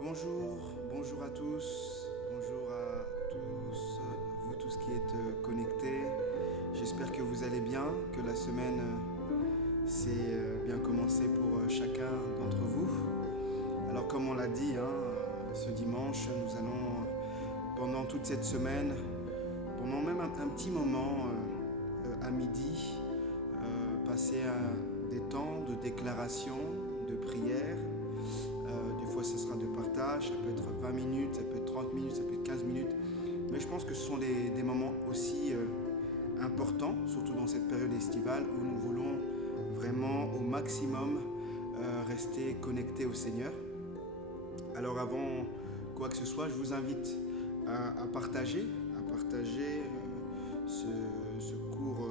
Bonjour à tous, vous tous qui êtes connectés. J'espère que vous allez bien, que la semaine s'est bien commencée pour chacun d'entre vous. Alors comme on l'a dit, ce dimanche, nous allons pendant toute cette semaine, pendant même un petit moment à midi, passer des temps de déclaration, de prière. Des fois, ce sera de partage, ça peut être 20 minutes, ça peut être 30 minutes, ça peut être 15 minutes. Mais je pense que ce sont des moments aussi importants, surtout dans cette période estivale où nous voulons vraiment au maximum rester connectés au Seigneur. Alors avant quoi que ce soit, je vous invite à partager ce court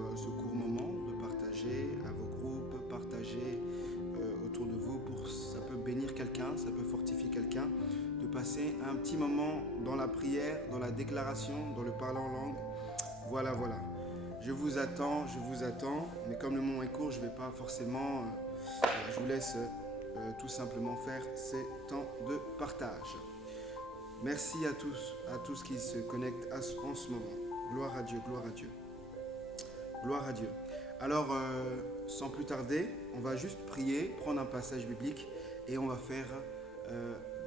moment, de partager à vos groupes, partager autour de vous, ça peut bénir quelqu'un, ça peut fortifier quelqu'un, de passer un petit moment dans la prière, dans la déclaration, dans le parler en langue. Voilà. Je vous attends, mais comme le moment est court, je ne vais pas forcément... je vous laisse tout simplement faire ces temps de partage. Merci à tous qui se connectent en ce moment. Gloire à Dieu. Gloire à Dieu. Alors, sans plus tarder, on va juste prier, prendre un passage biblique et on va faire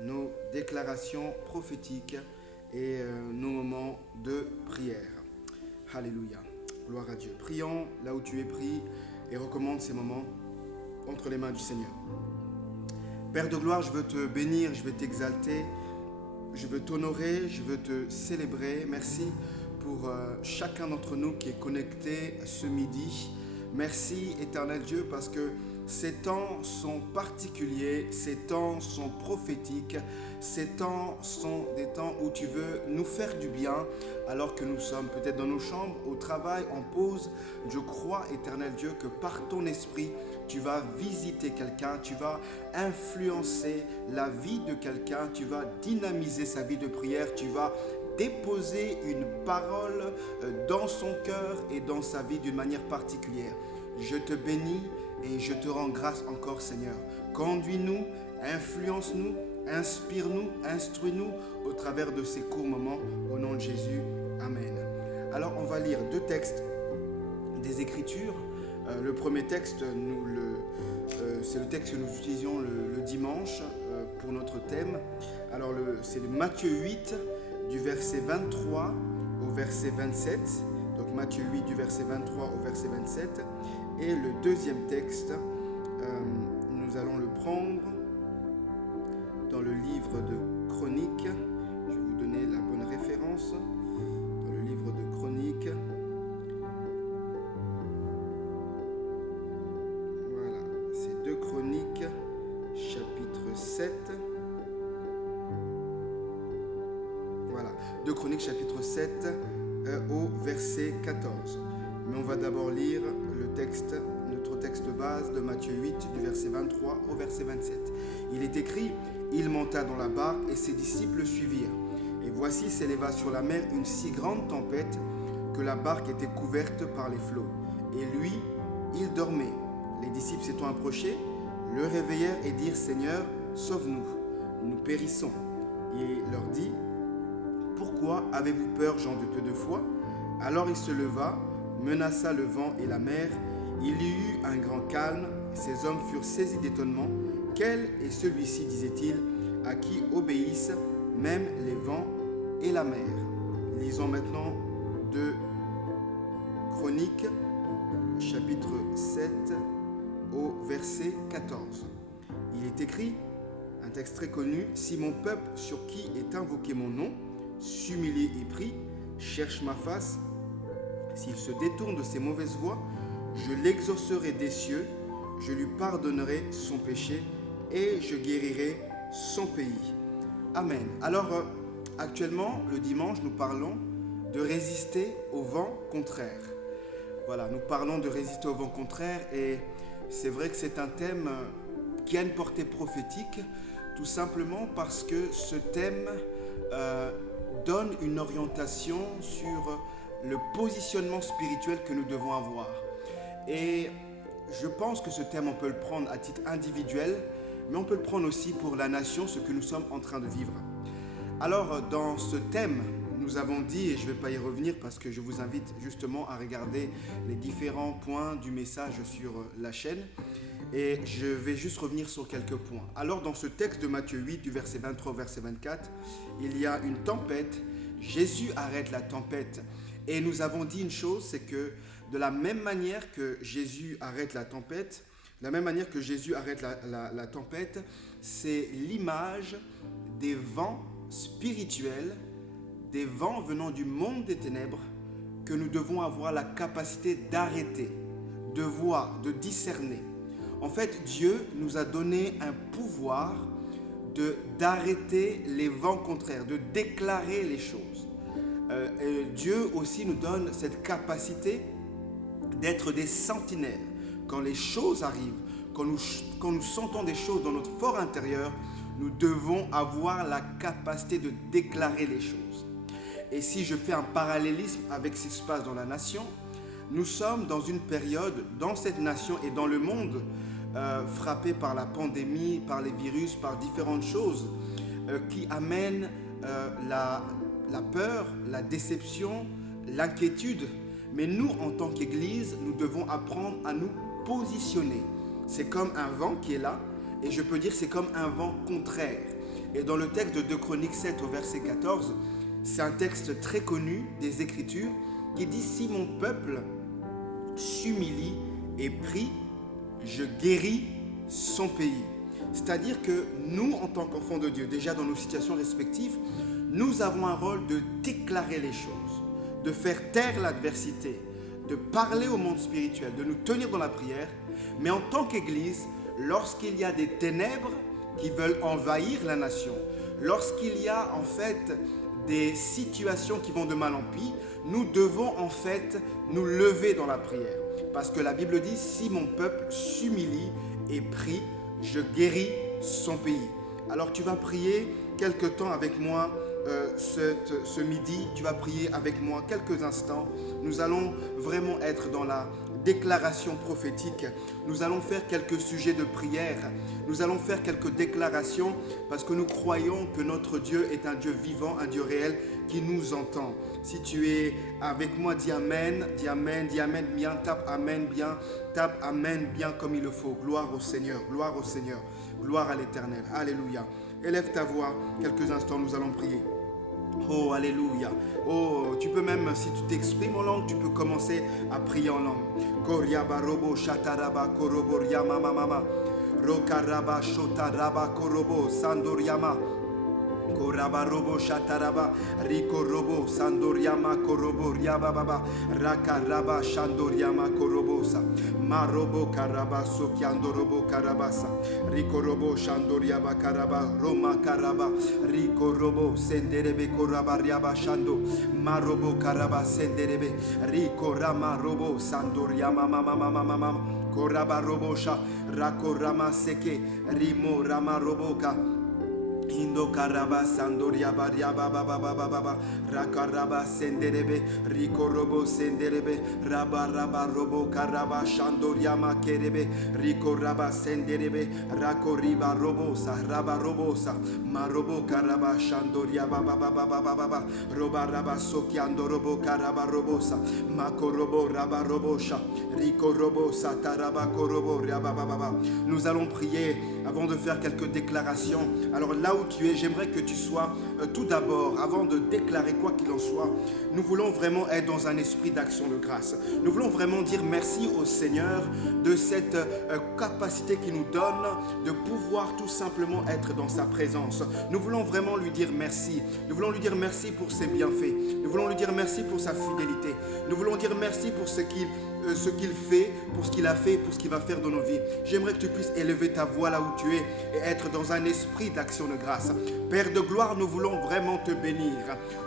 nos déclarations prophétiques et nos moments de prière. Alléluia. Gloire à Dieu. Prions là où tu es pris et recommande ces moments entre les mains du Seigneur. Père de gloire, je veux te bénir, je veux t'exalter, je veux t'honorer, je veux te célébrer. Merci pour chacun d'entre nous qui est connecté ce midi. Merci éternel Dieu parce que ces temps sont particuliers, ces temps sont prophétiques, ces temps sont des temps où tu veux nous faire du bien alors que nous sommes peut-être dans nos chambres, au travail, en pause. Je crois éternel Dieu que par ton esprit, tu vas visiter quelqu'un, tu vas influencer la vie de quelqu'un, tu vas dynamiser sa vie de prière, tu vas déposer une parole dans son cœur et dans sa vie d'une manière particulière. Je te bénis et je te rends grâce encore, Seigneur. Conduis-nous, influence-nous, inspire-nous, instruis-nous au travers de ces courts moments. Au nom de Jésus, Amen. Alors, on va lire deux textes des Écritures. Le premier texte, c'est le texte que nous utilisions le dimanche pour notre thème. Alors, c'est le Matthieu 8, du verset 23 au verset 27. Donc Matthieu 8 du verset 23 au verset 27. Et le deuxième texte, nous allons le prendre dans le livre de Chroniques. Je vais vous donner la bonne référence. Dans le livre de Chroniques. Voilà, c'est 2 Chroniques, chapitre 7. 2 Chroniques chapitre 7 au verset 14. Mais on va d'abord lire notre texte base de Matthieu 8 du verset 23 au verset 27. Il est écrit, « Il monta dans la barque et ses disciples le suivirent. Et voici s'éleva sur la mer une si grande tempête que la barque était couverte par les flots. Et lui, il dormait. Les disciples s'étant approchés, le réveillèrent et dirent, « Seigneur, sauve-nous, nous périssons. » Et il leur dit, « Pourquoi avez-vous peur, gens de peu de foi ?» Alors il se leva, menaça le vent et la mer. Il y eut un grand calme. Ces hommes furent saisis d'étonnement. « Quel est celui-ci, disait-il, à qui obéissent même les vents et la mer ?» Lisons maintenant de Chroniques, chapitre 7, au verset 14. Il est écrit, un texte très connu, « Si mon peuple sur qui est invoqué mon nom, s'humilie et prie, cherche ma face, s'il se détourne de ses mauvaises voies, je l'exaucerai des cieux, je lui pardonnerai son péché et je guérirai son pays. » Amen. Alors, actuellement, le dimanche, nous parlons de résister au vent contraire. Voilà, nous parlons de résister au vent contraire et c'est vrai que c'est un thème qui a une portée prophétique, tout simplement parce que ce thème donne une orientation sur le positionnement spirituel que nous devons avoir. Et je pense que ce thème, on peut le prendre à titre individuel, mais on peut le prendre aussi pour la nation, ce que nous sommes en train de vivre. Alors, dans ce thème, nous avons dit, et je ne vais pas y revenir parce que je vous invite justement à regarder les différents points du message sur la chaîne, et je vais juste revenir sur quelques points. Alors, dans ce texte de Matthieu 8, du verset 23 au verset 24, il y a une tempête. Jésus arrête la tempête. Et nous avons dit une chose, c'est que de la même manière que Jésus arrête la tempête, la tempête, c'est l'image des vents spirituels, des vents venant du monde des ténèbres, que nous devons avoir la capacité d'arrêter, de voir, de discerner. En fait, Dieu nous a donné un pouvoir d'arrêter les vents contraires, de déclarer les choses. Dieu aussi nous donne cette capacité d'être des sentinelles. Quand les choses arrivent, quand nous sentons des choses dans notre fort intérieur, nous devons avoir la capacité de déclarer les choses. Et si je fais un parallélisme avec ce qui se passe dans la nation, nous sommes dans une période, dans cette nation et dans le monde, frappé par la pandémie, par les virus, par différentes choses qui amènent la peur, la déception, l'inquiétude. Mais nous, en tant qu'Église, nous devons apprendre à nous positionner. C'est comme un vent qui est là, et je peux dire c'est comme un vent contraire. Et dans le texte de 2 Chroniques 7 au verset 14, c'est un texte très connu des Écritures qui dit « Si mon peuple s'humilie et prie, je guéris son pays. » C'est-à-dire que nous, en tant qu'enfants de Dieu, déjà dans nos situations respectives, nous avons un rôle de déclarer les choses, de faire taire l'adversité, de parler au monde spirituel, de nous tenir dans la prière. Mais en tant qu'Église, lorsqu'il y a des ténèbres qui veulent envahir la nation, lorsqu'il y a en fait des situations qui vont de mal en pis, nous devons en fait nous lever dans la prière. Parce que la Bible dit, si mon peuple s'humilie et prie, je guéris son pays. Alors tu vas prier quelque temps avec moi ce midi, tu vas prier avec moi quelques instants. Nous allons vraiment être dans la déclaration prophétique. Nous allons faire quelques sujets de prière. Nous allons faire quelques déclarations parce que nous croyons que notre Dieu est un Dieu vivant, un Dieu réel qui nous entend. Si tu es avec moi, dis Amen, dis Amen, dis Amen bien, tape Amen bien, tape Amen bien comme il le faut. Gloire au Seigneur, gloire au Seigneur, gloire à l'Éternel. Alléluia. Élève ta voix, quelques instants, nous allons prier. Oh, alléluia. Oh, tu peux même, si tu t'exprimes en langue, tu peux commencer à prier en langue. Koriaba robo shataraba korobo ryama mama. Rokaraba shotaraba korobo sandoryama. Koraba robo shataraba riko robo sandoryama korobo ryaba baba rakaraba shandoryama korobosa marobo karaba sokiando robo karabasa riko robo shandoryaba karaba roma karaba riko robo senderebe koraba ryaba shando marobo karaba senderebe riko rama robo sandoryama mama koraba robosha rako rama seke rimo rama roboka Indo karaba sandoria baria baba baba baba rakaraba senderebe riko robo senderebe raba raba robo karaba shandoria makerebe riko raba senderebe rako riba robosa raba robosa marobo karaba shandoria baba baba baba baba roba raba sokiando robo karaba robosa makorobo raba robosha riko robosa taraba korobo raba baba. Nous allons prier avant de faire quelques déclarations. Alors là où tu es, j'aimerais que tu sois tout d'abord, avant de déclarer quoi qu'il en soit, nous voulons vraiment être dans un esprit d'action de grâce. Nous voulons vraiment dire merci au Seigneur de cette capacité qu'il nous donne de pouvoir tout simplement être dans sa présence. Nous voulons vraiment lui dire merci. Nous voulons lui dire merci pour ses bienfaits. Nous voulons lui dire merci pour sa fidélité. Nous voulons dire merci pour ce qu'il fait, pour ce qu'il a fait, pour ce qu'il va faire dans nos vies. J'aimerais que tu puisses élever ta voix là où tu es et être dans un esprit d'action de grâce. Père de gloire, nous voulons vraiment te bénir.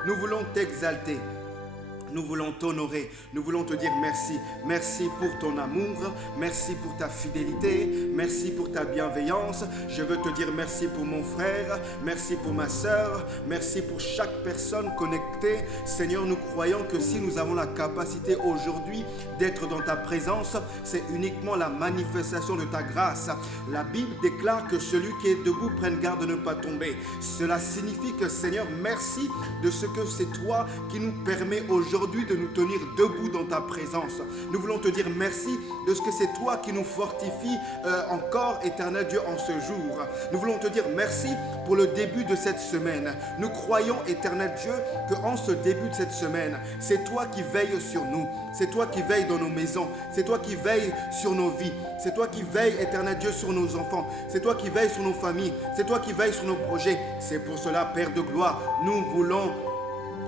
Nous voulons t'exalter. Nous voulons t'honorer, nous voulons te dire merci. Merci pour ton amour, merci pour ta fidélité, merci pour ta bienveillance. Je veux te dire merci pour mon frère, merci pour ma soeur, merci pour chaque personne connectée. Seigneur, nous croyons que si nous avons la capacité aujourd'hui d'être dans ta présence, c'est uniquement la manifestation de ta grâce. La Bible déclare que celui qui est debout prenne garde de ne pas tomber. Cela signifie que, Seigneur, merci de ce que c'est toi qui nous permet aujourd'hui de nous tenir debout dans ta présence. Nous voulons te dire merci de ce que c'est toi qui nous fortifie encore, éternel Dieu, en ce jour. Nous voulons te dire merci pour le début de cette semaine. Nous croyons, éternel Dieu, qu'en ce début de cette semaine, c'est toi qui veilles sur nous. C'est toi qui veilles dans nos maisons. C'est toi qui veilles sur nos vies. C'est toi qui veilles, éternel Dieu, sur nos enfants. C'est toi qui veilles sur nos familles. C'est toi qui veilles sur nos projets. C'est pour cela, Père de gloire, nous voulons,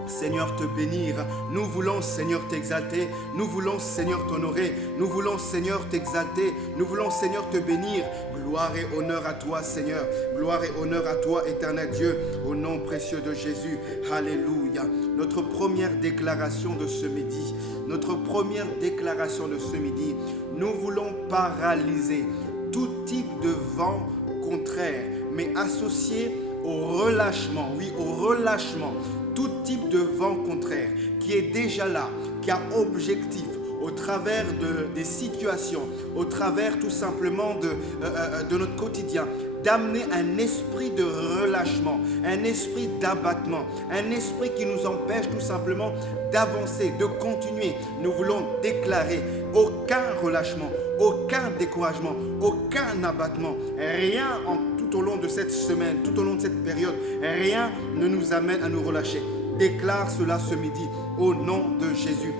Seigneur, te bénir. Nous voulons, Seigneur, t'exalter. Nous voulons, Seigneur, t'honorer. Nous voulons, Seigneur, t'exalter. Nous voulons, Seigneur, te bénir. Gloire et honneur à toi, Seigneur. Gloire et honneur à toi, éternel Dieu, au nom précieux de Jésus. Alléluia. Notre première déclaration de ce midi. Notre première déclaration de ce midi. Nous voulons paralyser tout type de vent contraire, mais associé au relâchement. Oui, au relâchement. Tout type de vent contraire qui est déjà là, qui a objectif au travers des situations, au travers tout simplement de notre quotidien, d'amener un esprit de relâchement, un esprit d'abattement, un esprit qui nous empêche tout simplement d'avancer, de continuer. Nous voulons déclarer aucun relâchement, aucun découragement, aucun abattement, rien tout au long de cette semaine, tout au long de cette période, rien ne nous amène à nous relâcher. Déclare cela ce midi au nom de Jésus.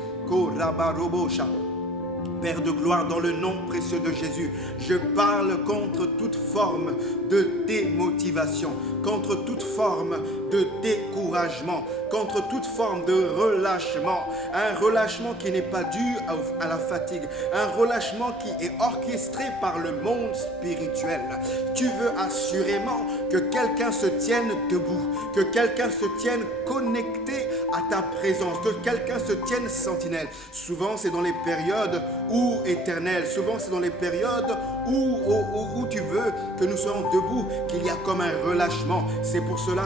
Père de gloire, dans le nom précieux de Jésus, je parle contre toute forme de démotivation, contre toute forme de découragement, contre toute forme de relâchement. Un relâchement qui n'est pas dû à la fatigue, un relâchement qui est orchestré par le monde spirituel. Tu veux assurément que quelqu'un se tienne debout, que quelqu'un se tienne connecté à ta présence, que quelqu'un se tienne sentinelle. Souvent, c'est dans les périodes où éternel, souvent c'est dans les périodes où tu veux que nous soyons debout qu'il y a comme un relâchement. C'est pour cela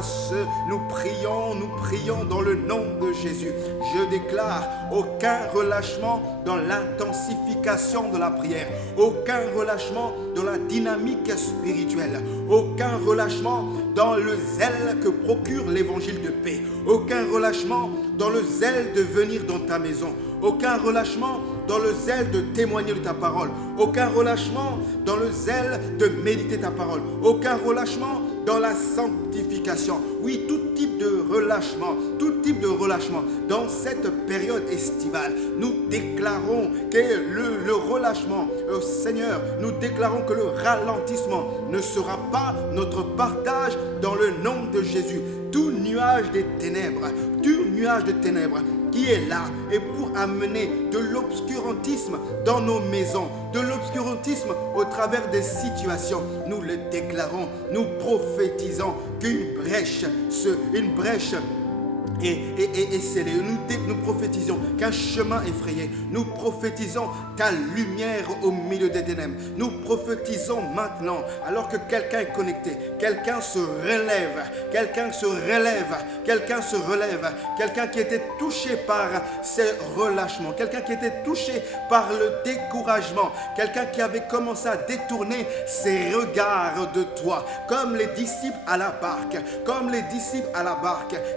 nous prions dans le nom de Jésus. Je déclare aucun relâchement dans l'intensification de la prière, aucun relâchement dans la dynamique spirituelle, aucun relâchement dans le zèle que procure l'évangile de paix, aucun relâchement dans le zèle de venir dans ta maison, aucun relâchement dans le zèle de témoigner de ta parole, aucun relâchement dans le zèle de méditer ta parole, aucun relâchement dans la sanctification. Oui, tout type de relâchement, dans cette période estivale, nous déclarons que le relâchement, Seigneur, nous déclarons que le ralentissement ne sera pas notre partage dans le nom de Jésus. Tout nuage de ténèbres qui est là et pour amener de l'obscurantisme dans nos maisons, de l'obscurantisme au travers des situations. Nous le déclarons, nous prophétisons qu'une brèche est scellé. Nous prophétisons qu'un chemin est frayé. Nous prophétisons ta lumière au milieu des ténèbres. Nous prophétisons maintenant, alors que quelqu'un est connecté, quelqu'un se relève, quelqu'un qui était touché par ces relâchements, quelqu'un qui était touché par le découragement, quelqu'un qui avait commencé à détourner ses regards de toi, comme les disciples à la barque,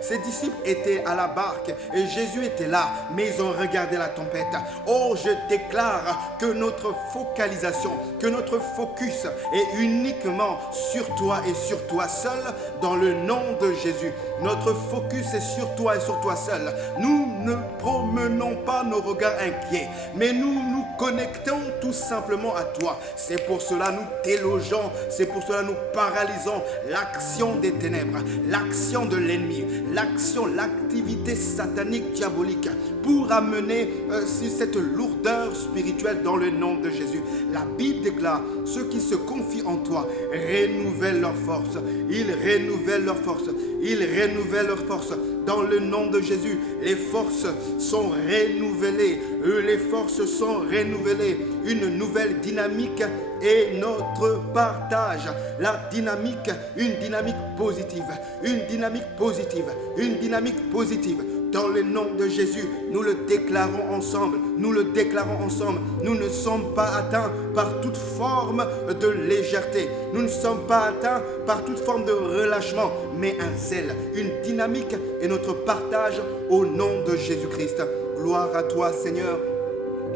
ces disciples étaient à la barque et Jésus était là, mais ils ont regardé la tempête. Oh, je déclare que notre focalisation, que notre focus est uniquement sur toi et sur toi seul, dans le nom de Jésus. Notre focus est sur toi et sur toi seul. Nous ne promenons pas nos regards inquiets, mais nous nous connectons tout simplement à toi. C'est pour cela nous délogeons, c'est pour cela nous paralysons l'action des ténèbres, l'action de l'ennemi, l'activité satanique diabolique pour amener cette lourdeur spirituelle dans le nom de Jésus. La Bible déclare, ceux qui se confient en toi renouvellent leur force. Ils renouvellent leur force. ils renouvellent leurs forces. Dans le nom de Jésus, les forces sont renouvelées. Les forces sont renouvelées. Une nouvelle dynamique est notre partage. La dynamique, une dynamique positive. Une dynamique positive. Une dynamique positive. Dans le nom de Jésus, nous le déclarons ensemble. Nous le déclarons ensemble. Nous ne sommes pas atteints par toute forme de légèreté. Nous ne sommes pas atteints par toute forme de relâchement, mais un zèle, une dynamique est notre partage au nom de Jésus-Christ. Gloire à toi, Seigneur.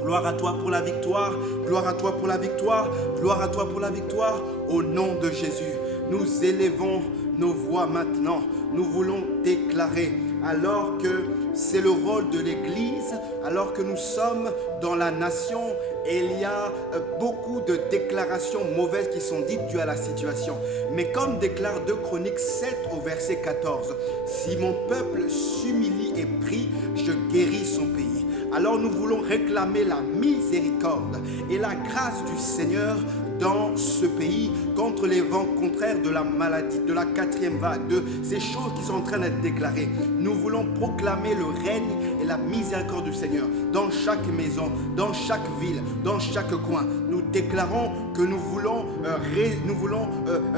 Gloire à toi pour la victoire. Gloire à toi pour la victoire. Gloire à toi pour la victoire. Au nom de Jésus, nous élevons nos voix maintenant. Nous voulons déclarer, alors que c'est le rôle de l'Église, alors que nous sommes dans la nation, et il y a beaucoup de déclarations mauvaises qui sont dites dues à la situation. Mais comme déclare 2 Chroniques 7 au verset 14, « Si mon peuple s'humilie et prie, je guéris son pays. » Alors nous voulons réclamer la miséricorde et la grâce du Seigneur dans ce pays contre les vents contraires de la maladie, de la 4e vague, de ces choses qui sont en train d'être déclarées. Nous voulons proclamer le règne et la miséricorde du Seigneur dans chaque maison, dans chaque ville, dans chaque coin. Nous déclarons que nous voulons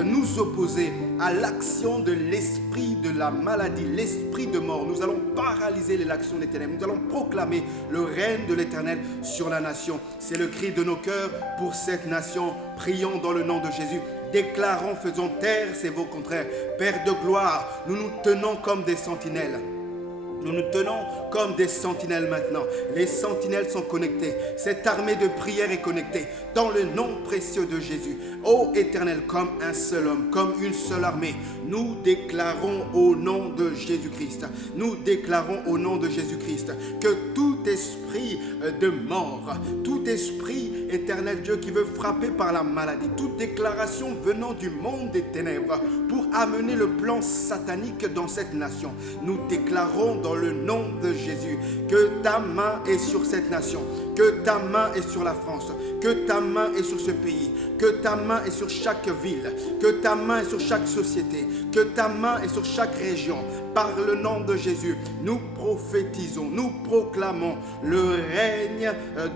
nous opposer à l'action de l'esprit de la maladie, l'esprit de mort. Nous allons paralyser l'action des ténèbres. Nous allons proclamer le règne de l'Éternel sur la nation. C'est le cri de nos cœurs pour cette nation. Prions dans le nom de Jésus. Déclarons, faisons taire ces veaux contraires. Père de gloire, nous nous tenons comme des sentinelles. Nous nous tenons comme des sentinelles maintenant. Les sentinelles sont connectées. Cette armée de prière est connectée dans le nom précieux de Jésus. Ô Éternel, comme un seul homme, comme une seule armée, nous déclarons au nom de Jésus-Christ. Nous déclarons au nom de Jésus-Christ que tout esprit de mort, tout esprit, Éternel Dieu, qui veut frapper par la maladie, toute déclaration venant du monde des ténèbres pour amener le plan satanique dans cette nation, nous déclarons dans le nom de Jésus que ta main est sur cette nation, que ta main est sur la France, que ta main est sur ce pays, que ta main est sur chaque ville, que ta main est sur chaque société, que ta main est sur chaque région. Par le nom de Jésus, nous prophétisons, nous proclamons le règne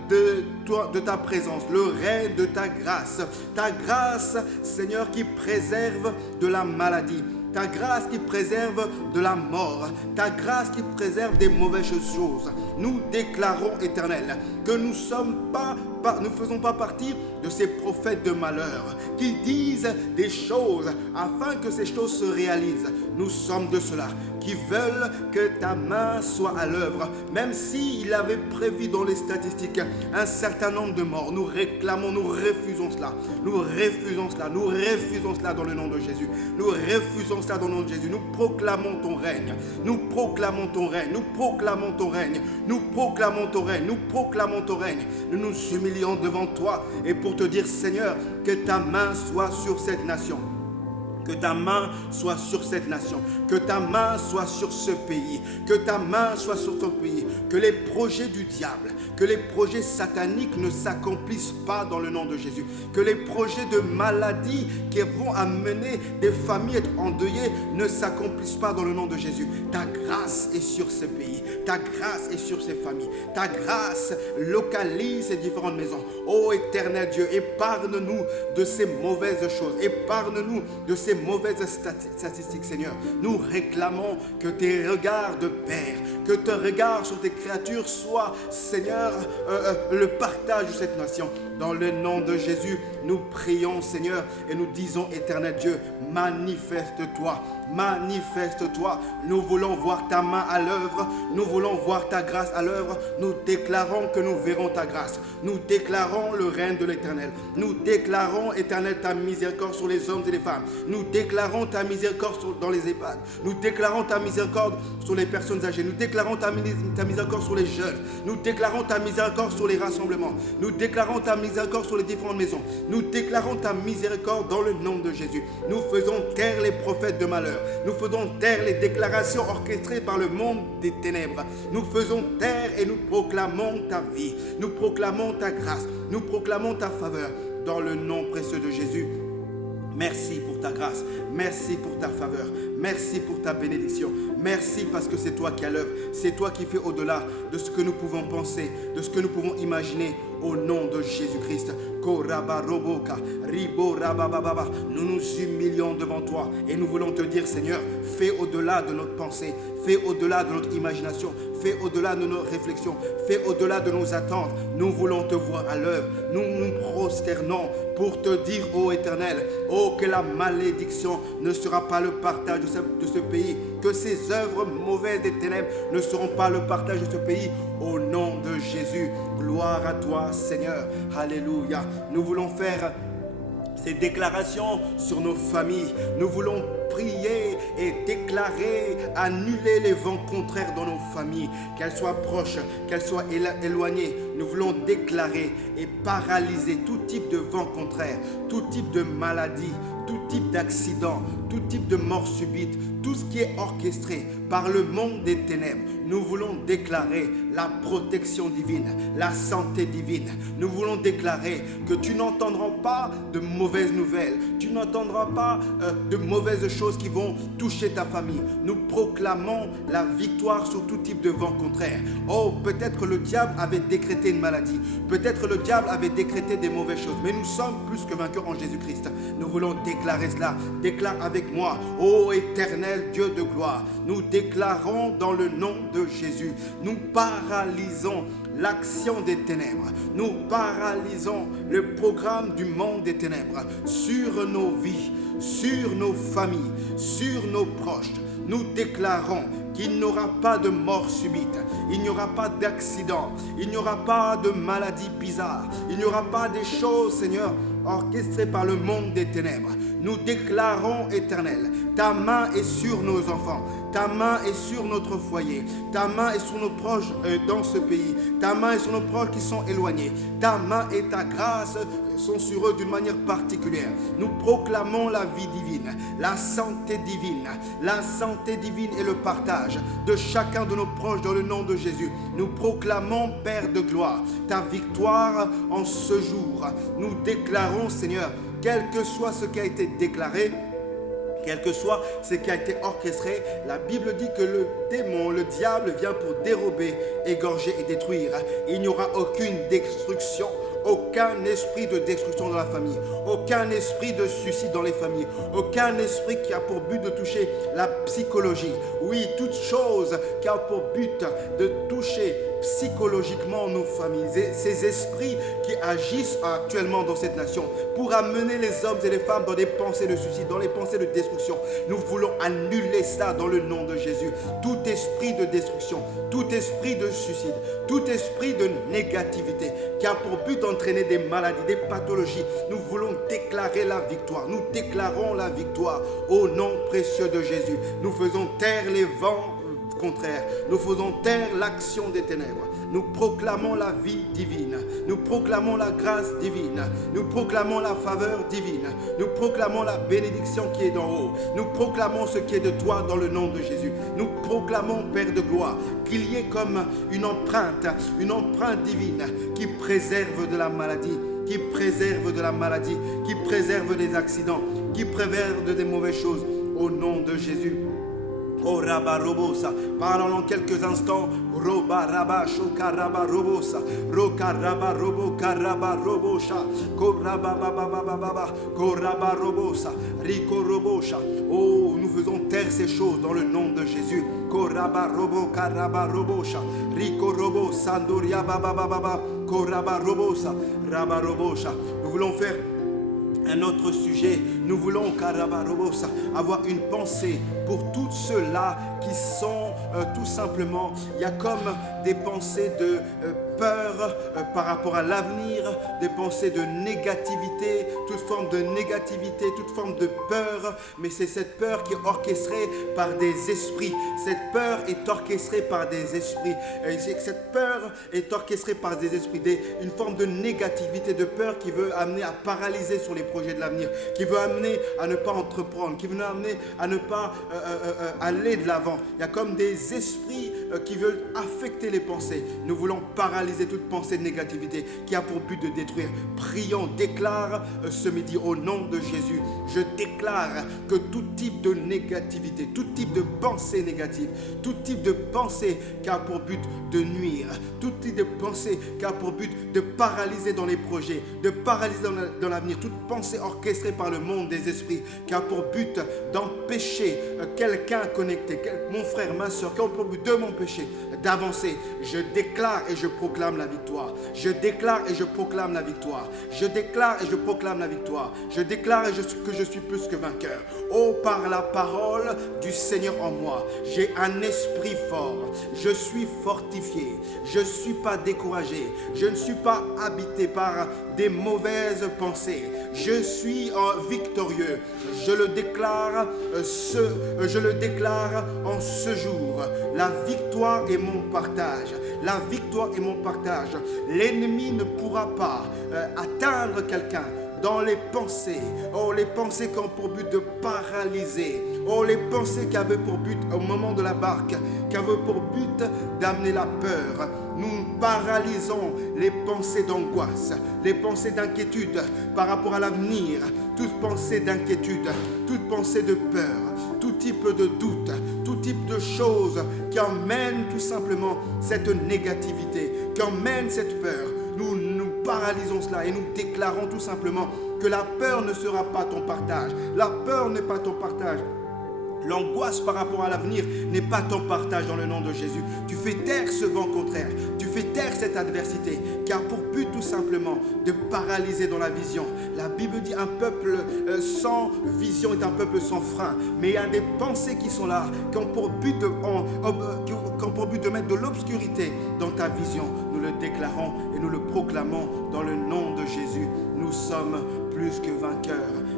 de ta présence, le règne de ta grâce, Seigneur, qui préserve de la maladie. Ta grâce qui préserve de la mort, ta grâce qui préserve des mauvaises choses. Nous déclarons, Éternel, que nous ne faisons pas partie de ces prophètes de malheur qui disent des choses afin que ces choses se réalisent. Nous sommes de ceux-là qui veulent que ta main soit à l'œuvre, même s'il avait prévu dans les statistiques un certain nombre de morts. Nous réclamons, nous refusons cela. Nous refusons cela. Nous refusons cela dans le nom de Jésus. Nous refusons cela dans le nom de Jésus. Nous proclamons ton règne. Nous proclamons ton règne. Nous proclamons ton règne. Nous proclamons ton règne. Nous proclamons ton règne. Nous nous humilions devant toi et pour te dire, Seigneur, que ta main soit sur cette nation. Que ta main soit sur cette nation, que ta main soit sur ce pays, que ta main soit sur ton pays, que les projets du diable, que les projets sataniques ne s'accomplissent pas dans le nom de Jésus, que les projets de maladie qui vont amener des familles à être endeuillées ne s'accomplissent pas dans le nom de Jésus. Ta grâce est sur ce pays, ta grâce est sur ces familles, ta grâce localise ces différentes maisons. Ô Éternel Dieu, épargne-nous de ces mauvaises choses, épargne-nous de ces mauvaises statistiques, Seigneur. Nous réclamons que tes regards de Père, que tes regards sur tes créatures soient, Seigneur, le partage de cette nation. Dans le nom de Jésus, nous prions, Seigneur, et nous disons, Éternel Dieu, manifeste-toi. Manifeste-toi. Nous voulons voir ta main à l'œuvre. Nous voulons voir ta grâce à l'œuvre. Nous déclarons que nous verrons ta grâce. Nous déclarons le règne de l'Éternel. Nous déclarons, Éternel, ta miséricorde sur les hommes et les femmes. Nous déclarons ta miséricorde dans les EHPAD. Nous déclarons ta miséricorde sur les personnes âgées. Nous déclarons ta miséricorde sur les jeunes. Nous déclarons ta miséricorde sur les rassemblements. Nous déclarons ta miséricorde sur les différentes maisons. Nous déclarons ta miséricorde dans le nom de Jésus. Nous faisons taire les prophètes de malheur. Nous faisons taire les déclarations orchestrées par le monde des ténèbres. Nous faisons taire et nous proclamons ta vie. Nous proclamons ta grâce. Nous proclamons ta faveur. Dans le nom précieux de Jésus, Merci pour ta grâce, merci pour ta faveur, merci pour ta bénédiction, merci parce que c'est toi qui as l'œuvre, c'est toi qui fais au-delà de ce que nous pouvons penser, de ce que nous pouvons imaginer, au nom de Jésus-Christ. Nous nous humilions devant toi et nous voulons te dire, Seigneur, fais au-delà de notre pensée, fais au-delà de notre imagination, fais au-delà de nos réflexions, fais au-delà de nos attentes. Nous voulons te voir à l'œuvre, nous nous prosternons pour te dire, ô Éternel, oh, que la malédiction ne sera pas le partage de ce pays, que ces œuvres mauvaises des ténèbres ne seront pas le partage de ce pays, au nom de Jésus. Gloire à toi, Seigneur. Alléluia. Nous voulons faire ces déclarations sur nos familles. Nous voulons prier et déclarer, annuler les vents contraires dans nos familles, qu'elles soient proches, qu'elles soient éloignées. Nous voulons déclarer et paralyser tout type de vent contraire, tout type de maladie, tout type d'accident, tout type de mort subite, tout ce qui est orchestré par le monde des ténèbres. Nous voulons déclarer la protection divine, la santé divine. Nous voulons déclarer que tu n'entendras pas de mauvaises nouvelles, tu n'entendras pas de mauvaises choses qui vont toucher ta famille. Nous proclamons la victoire sur tout type de vent contraire. Oh, peut-être que le diable avait décrété une maladie, peut-être le diable avait décrété des mauvaises choses, mais nous sommes plus que vainqueurs en Jésus-Christ. Nous voulons déclarer cela. Déclare avec moi, ô éternel Dieu de gloire, nous déclarons dans le nom de Jésus, nous paralysons l'action des ténèbres, nous paralysons le programme du monde des ténèbres sur nos vies, sur nos familles, sur nos proches. Nous déclarons qu'il n'y aura pas de mort subite, il n'y aura pas d'accident, il n'y aura pas de maladie bizarre, il n'y aura pas des choses, Seigneur, orchestrées par le monde des ténèbres. Nous déclarons, Éternel, ta main est sur nos enfants, ta main est sur notre foyer, ta main est sur nos proches dans ce pays, ta main est sur nos proches qui sont éloignés, ta main et ta grâce sont sur eux d'une manière particulière. Nous proclamons la vie divine, la santé divine et le partage de chacun de nos proches dans le nom de Jésus. Nous proclamons, Père de gloire, ta victoire en ce jour. Nous déclarons, Seigneur, quel que soit ce qui a été déclaré, quel que soit ce qui a été orchestré, la Bible dit que le démon, le diable vient pour dérober, égorger et détruire. Il n'y aura aucune destruction, aucun esprit de destruction dans la famille, aucun esprit de suicide dans les familles, aucun esprit qui a pour but de toucher la psychologie. Oui, toute chose qui a pour but de toucher psychologiquement nos familles, ces esprits qui agissent actuellement dans cette nation pour amener les hommes et les femmes dans des pensées de suicide, dans les pensées de destruction. Nous voulons annuler ça dans le nom de Jésus. Tout esprit de destruction, tout esprit de suicide, tout esprit de négativité qui a pour but d'entraîner des maladies, des pathologies, nous voulons déclarer la victoire. Nous déclarons la victoire au nom précieux de Jésus. Nous faisons taire les vents contraire. Nous faisons taire l'action des ténèbres. Nous proclamons la vie divine. Nous proclamons la grâce divine. Nous proclamons la faveur divine. Nous proclamons la bénédiction qui est d'en haut. Nous proclamons ce qui est de toi dans le nom de Jésus. Nous proclamons, Père de gloire, qu'il y ait comme une empreinte divine qui préserve de la maladie, qui préserve des accidents, qui préserve des mauvaises choses au nom de Jésus. Oh Rabba Robosa, parlons en quelques instants. Roba Rabba Shokaraba Robosa, Rokaraba Robo Karaba Robosha, Koraba Baba Baba Baba, Koraba Robosa, Rico Robosha. Oh, nous faisons taire ces choses dans le nom de Jésus. Koraba Robo Karaba Robosha, Rico Robo Sandoria Baba Baba, Koraba Robosa, Rabba Robosha. Nous voulons faire un autre sujet. Nous voulons, Karabarobosa, avoir une pensée pour tous ceux-là qui sont tout simplement, il y a comme des pensées de peur par rapport à l'avenir, des pensées de négativité, toute forme de négativité, toute forme de peur, mais c'est cette peur qui est orchestrée par des esprits. Cette peur est orchestrée par des esprits. Cette peur est orchestrée par des esprits, une forme de négativité, de peur qui veut amener à paralyser sur les projets de l'avenir, qui veut amener à ne pas entreprendre, qui veut amener à ne pas aller de l'avant. Il y a comme des esprits qui veulent affecter les pensées. Nous voulons paralyser toute pensée de négativité qui a pour but de détruire. Prions, déclare ce midi au nom de Jésus. Je déclare que tout type de négativité, tout type de pensée négative, tout type de pensée qui a pour but de nuire, tout type de pensée qui a pour but de paralyser dans les projets, de paralyser dans l'avenir, toute pensée orchestrée par le monde des esprits qui a pour but d'empêcher quelqu'un connecté, mon frère, ma soeur, qui a pour but de m'empêcher d'avancer. Je déclare et je proclame la victoire. Je déclare et je proclame la victoire. Je déclare et je proclame la victoire. Je déclare que je suis plus que vainqueur. Oh, par la parole du Seigneur en moi, j'ai un esprit fort. Je suis fortifié. Je ne suis pas découragé. Je ne suis pas habité par des mauvaises pensées. Je suis victorieux. Je le déclare en ce jour. La victoire est mon partage. La victoire est mon partage. L'ennemi ne pourra pas atteindre quelqu'un dans les pensées. Oh, les pensées qui ont pour but de paralyser. Oh, les pensées qui avaient pour but au moment de la barque, qui avaient pour but d'amener la peur. Nous paralysons les pensées d'angoisse, les pensées d'inquiétude par rapport à l'avenir, toute pensée d'inquiétude, toute pensée de peur, tout type de doute, tout type de choses qui emmènent tout simplement cette négativité, qui emmènent cette peur. Nous paralysons cela et nous déclarons tout simplement que la peur ne sera pas ton partage. La peur n'est pas ton partage. L'angoisse par rapport à l'avenir n'est pas ton partage dans le nom de Jésus. Tu fais taire ce vent contraire. Tu fais taire cette adversité qui a pour but tout simplement de paralyser dans la vision. La Bible dit un peuple sans vision est un peuple sans frein. Mais il y a des pensées qui sont là, qui ont pour but de mettre de l'obscurité dans ta vision. Nous le déclarons et nous le proclamons dans le nom de Jésus. Nous sommes plus que vainqueurs.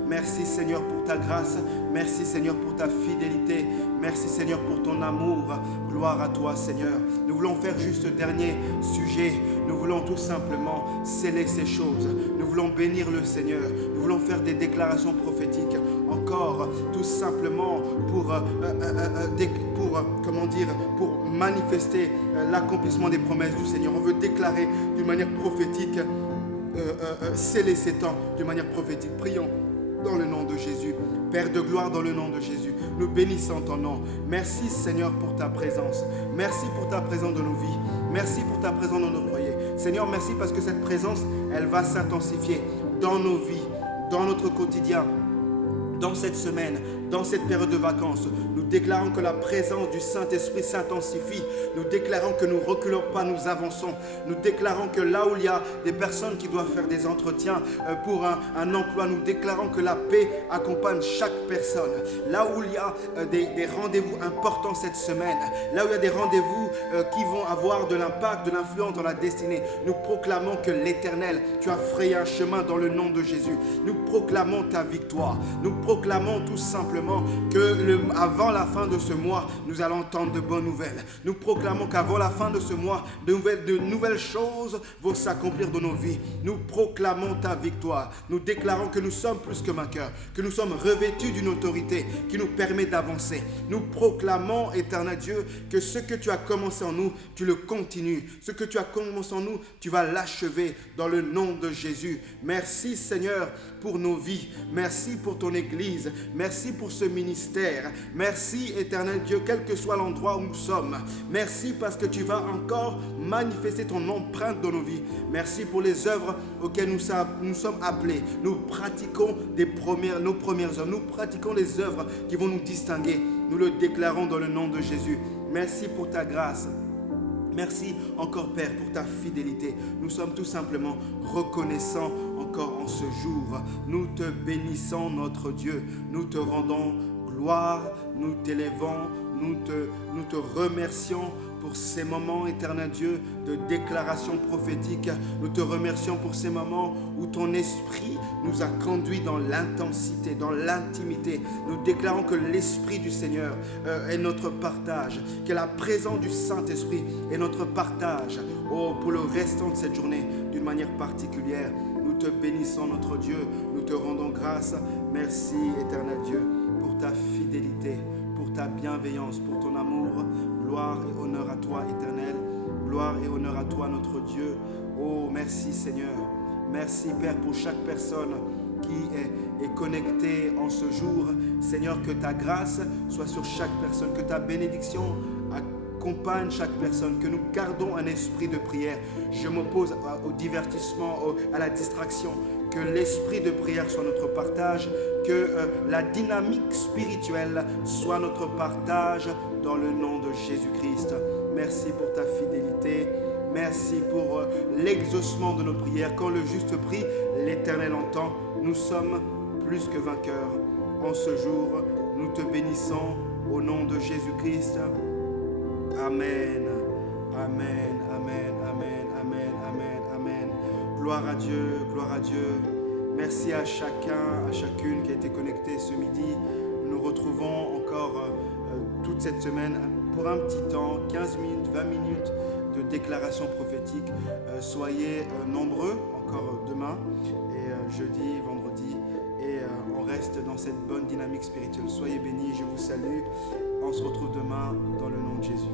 Merci Seigneur pour ta grâce. Merci Seigneur pour ta fidélité. Merci Seigneur pour ton amour. Gloire à toi Seigneur. Nous voulons faire juste le dernier sujet. Nous voulons tout simplement sceller ces choses. Nous voulons bénir le Seigneur. Nous voulons faire des déclarations prophétiques. Encore tout simplement pour manifester l'accomplissement des promesses du Seigneur. On veut déclarer d'une manière prophétique, sceller ces temps d'une manière prophétique. Prions. Dans le nom de Jésus. Père de gloire, dans le nom de Jésus, nous bénissons ton nom. Merci Seigneur pour ta présence. Merci pour ta présence dans nos vies. Merci pour ta présence dans nos foyers. Seigneur, merci parce que cette présence, elle va s'intensifier dans nos vies, dans notre quotidien, dans cette semaine, dans cette période de vacances. Nous déclarons que la présence du Saint-Esprit s'intensifie. Nous déclarons que nous ne reculons pas, nous avançons. Nous déclarons que là où il y a des personnes qui doivent faire des entretiens pour un emploi, nous déclarons que la paix accompagne chaque personne. Là où il y a des rendez-vous importants cette semaine, là où il y a des rendez-vous qui vont avoir de l'impact, de l'influence dans la destinée, nous proclamons que l'Éternel, tu as frayé un chemin dans le nom de Jésus. Nous proclamons ta victoire. Nous proclamons tout simplement que avant la fin de ce mois, nous allons entendre de bonnes nouvelles. Nous proclamons qu'avant la fin de ce mois, de nouvelles choses vont s'accomplir dans nos vies. Nous proclamons ta victoire. Nous déclarons que nous sommes plus que vainqueurs, que nous sommes revêtus d'une autorité qui nous permet d'avancer. Nous proclamons, éternel Dieu, que ce que tu as commencé en nous, tu le continues. Ce que tu as commencé en nous, tu vas l'achever dans le nom de Jésus. Merci Seigneur pour nos vies. Merci pour ton Église. Merci pour ce ministère. Merci éternel Dieu, quel que soit l'endroit où nous sommes. Merci parce que tu vas encore manifester ton empreinte dans nos vies. Merci pour les œuvres auxquelles nous sommes appelés. Nous pratiquons nos premières œuvres. Nous pratiquons les œuvres qui vont nous distinguer. Nous le déclarons dans le nom de Jésus. Merci pour ta grâce. Merci encore Père pour ta fidélité. Nous sommes tout simplement reconnaissants encore en ce jour. Nous te bénissons notre Dieu. Nous te rendons gloire. Nous t'élèvons. Nous te remercions pour ces moments, éternel Dieu, de déclaration prophétique. Nous te remercions pour ces moments où ton esprit nous a conduits dans l'intensité, dans l'intimité. Nous déclarons que l'esprit du Seigneur est notre partage, que la présence du Saint-Esprit est notre partage. Oh, pour le restant de cette journée, d'une manière particulière, nous te bénissons, notre Dieu. Nous te rendons grâce. Merci, éternel Dieu, pour ta fidélité, pour bienveillance, pour ton amour. Gloire et honneur à toi, Éternel. Gloire et honneur à toi, notre Dieu. Oh, merci Seigneur. Merci Père pour chaque personne qui est connectée en ce jour. Seigneur, que ta grâce soit sur chaque personne, que ta bénédiction accompagne chaque personne, que nous gardons un esprit de prière. Je m'oppose au divertissement, à la distraction. Que l'esprit de prière soit notre partage, que la dynamique spirituelle soit notre partage dans le nom de Jésus-Christ. Merci pour ta fidélité. Merci pour l'exaucement de nos prières. Quand le juste prie, l'Éternel entend. Nous sommes plus que vainqueurs. En ce jour, nous te bénissons au nom de Jésus-Christ. Amen. Amen. Amen. Amen. Amen. Amen. Amen. Gloire à Dieu. Gloire à Dieu. Merci à chacun, à chacune qui a été connecté ce midi. Nous nous retrouvons encore toute cette semaine pour un petit temps, 15 minutes, 20 minutes de déclaration prophétique. Soyez nombreux encore demain et jeudi, vendredi, et on reste dans cette bonne dynamique spirituelle. Soyez bénis, je vous salue. On se retrouve demain dans le nom de Jésus.